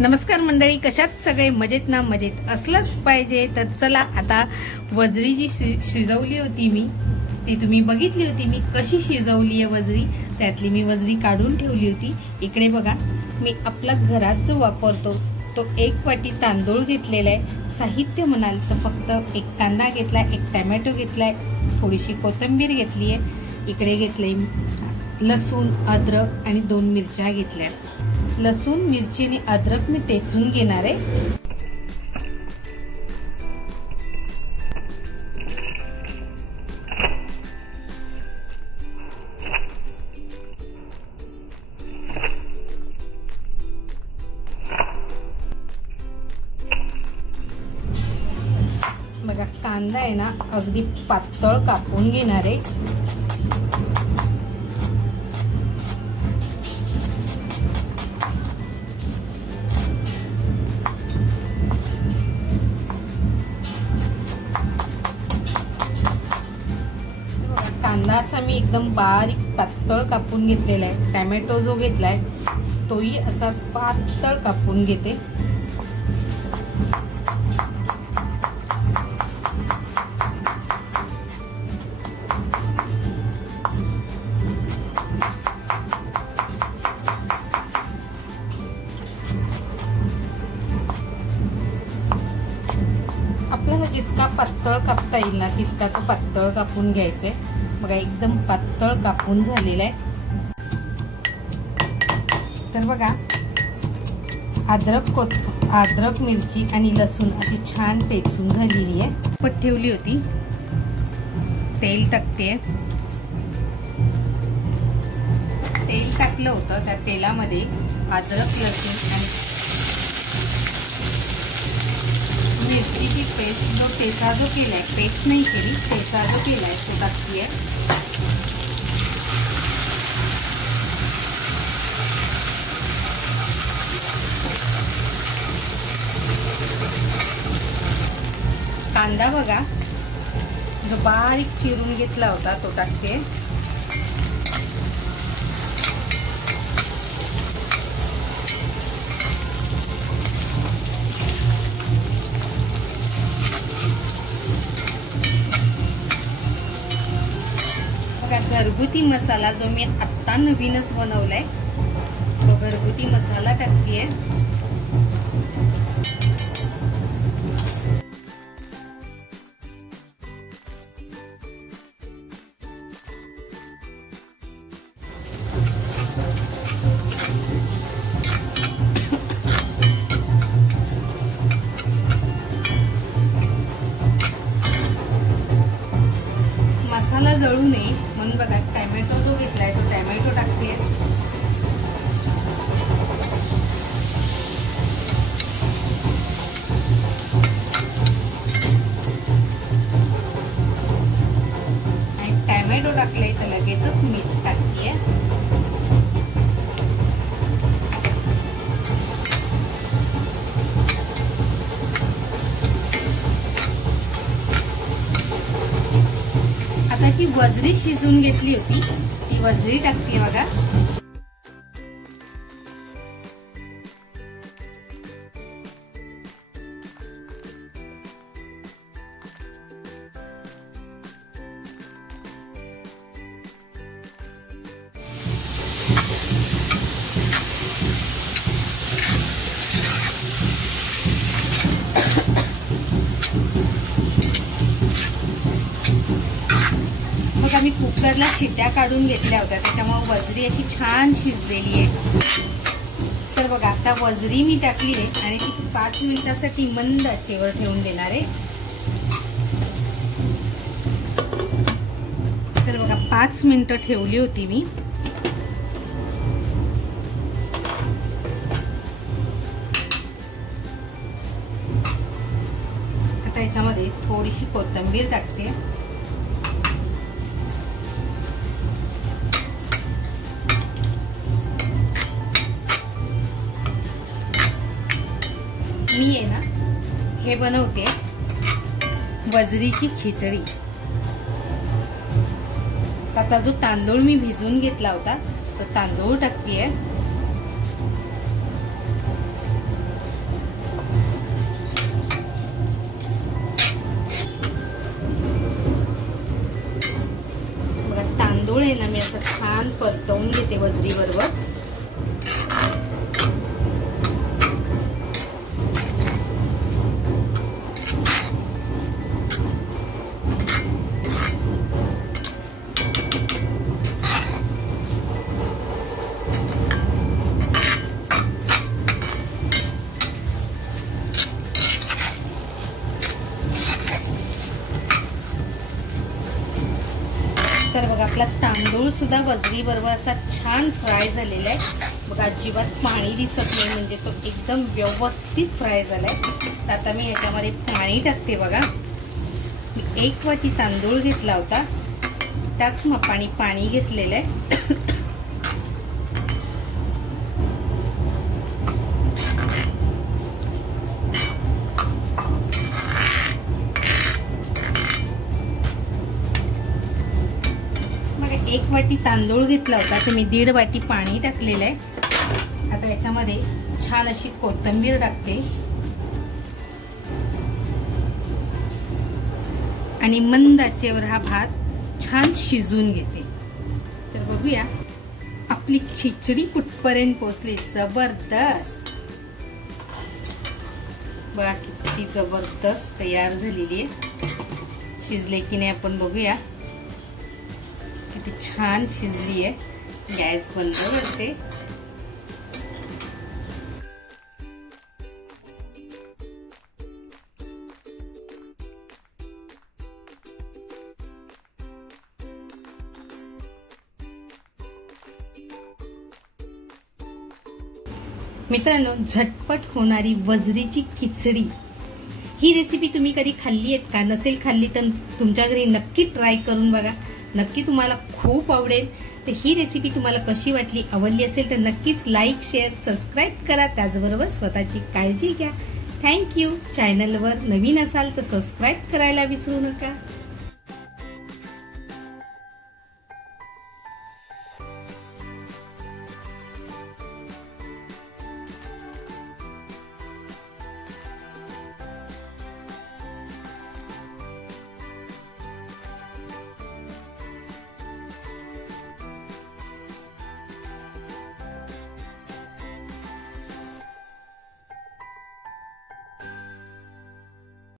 नमस्कार मंडळी, कशात सगळे मजेत ना? मजेत असलंच पाहिजे. तर चला, आता वजरी जी शिजवली होती मी, ती तुम्ही बघितली होती मी कशी शिजवली आहे वजरी. त्यातली मी वजरी काढून ठेवली होती. इकडे बघा, मी आपला घरात जो वापरतो तो 1 वाटी तांदूळ घेतलेला आहे. साहित्य म्हणाल तर फक्त एक कांदा घेतलाय, एक टोमॅटो घेतलाय, थोडीशी कोथिंबीर घेतली आहे. इकडे घेतले लसूण, अद्रक आणि 2 मिरच्या घेतल्या. लसूण, मिरची आणि अद्रक मी टेचून घेणार आहे. बघा, कांदा आहे ना अगदी पातळ कापून घेणार आहे. कांदा असा मी एकदम बारीक पातळ कापून घेतलेला आहे. टोमॅटो जो घेतलाय तोही असाच पातळ कापून घेते. आपल्याला जितका पातळ कापता येईल ना तितका तो पातळ कापून घ्यायचंय. बघा, एकदम पातळ कापून झालेला आहे. तर बघा, अद्रक, मिरची आणि लसूण अशी छान टेचून झालेली आहे. पट ठेवली होती. तेल टाकते. तेल टाकलं होतं. त्या तेलामध्ये अद्रक, लसूण आणि मिरचीची पेस्ट, जो ठेचा जो केलाय, पेस्ट नाही केली, ठेचा जो केलाय तो टाकतीये. कांदा बघा, जो बारीक चिरून घेतला होता तो टाकते. घरगुती मसाला जो मी आत्ता नवीनच बनवलाय तो घरगुती मसाला टाकतेय. मसाला जळू नये म्हणून बघा, टोमॅटो जो घेतलाय तो टोमॅटो टाकते. आणि टोमॅटो टाकले तर लगेचच मीठ टाकते. आता जी वजरी शिजून घेतली होती ती वजरी टाकते. बघा, मी कुकरला शिट्ट्या काढून घेतल्या होत्या, त्याच्यामुळे वजरी अशी छान शिजलेली आहे. तर बघा, आता वजरी मी टाकली आहे आणि ती 5 मिनिटासाठी मंद आचेवर ठेवून देणार आहे. तर बघा, 5 मिनिटं ठेवली होती मी. आता याच्यामध्ये थोडीशी कोथिंबीर टाकते. मी आहे ना हे बनवते वजरीची खिचडी. आता जो तांदूळ मी भिजवून घेतला होता तो तांदूळ टाकतेय. आहे ना मी असं छान परतवून घेते वजरी बरोबर. तर बघा आपला तांदूळ सुद्धा वजरी बरोबर असा छान फ्राय झालेला आहे. बघा अजिबात पाणी दिसत नाही, म्हणजे तो एकदम व्यवस्थित फ्राय झालाय. तर आता मी ह्याच्यामध्ये पाणी टाकते. बघा मी 1 वाटी तांदूळ घेतला होता, त्याच मापाने पाणी घेतलेलं आहे. मग 1 वाटी तांदूळ घेतला होता, तर मी 1.5 वाटी पाणी टाकलेलं आहे. आता याच्यामध्ये छान अशी कोथिंबीर टाकते आणि मंद आचेवर हा भात छान शिजून घेते. तर बघूया आपली खिचडी कुठपर्यंत पोहोचली. जबरदस्त. बघा किती जबरदस्त तयार झालेली आहे. शिजले की नाही आपण बघूया. किती छान शिजली आहे. गॅस बंद करते. मित्रांनो, झटपट होणारी वजरीची खिचडी ही रेसिपी तुम्ही कधी खाल्ली आहेत का? नसेल खाल्ली तर तुमच्या घरी नक्की ट्राय करून बघा. नक्की तुम्हाला खूप आवडेल. तर ही रेसिपी तुम्हाला कशी वाटली, आवडली असेल तर नक्कीच लाईक, शेअर, सबस्क्राईब करा. त्याचबरोबर स्वतःची काळजी घ्या. थँक्यू. चॅनलवर नवीन असाल तर सबस्क्राईब करायला विसरू नका.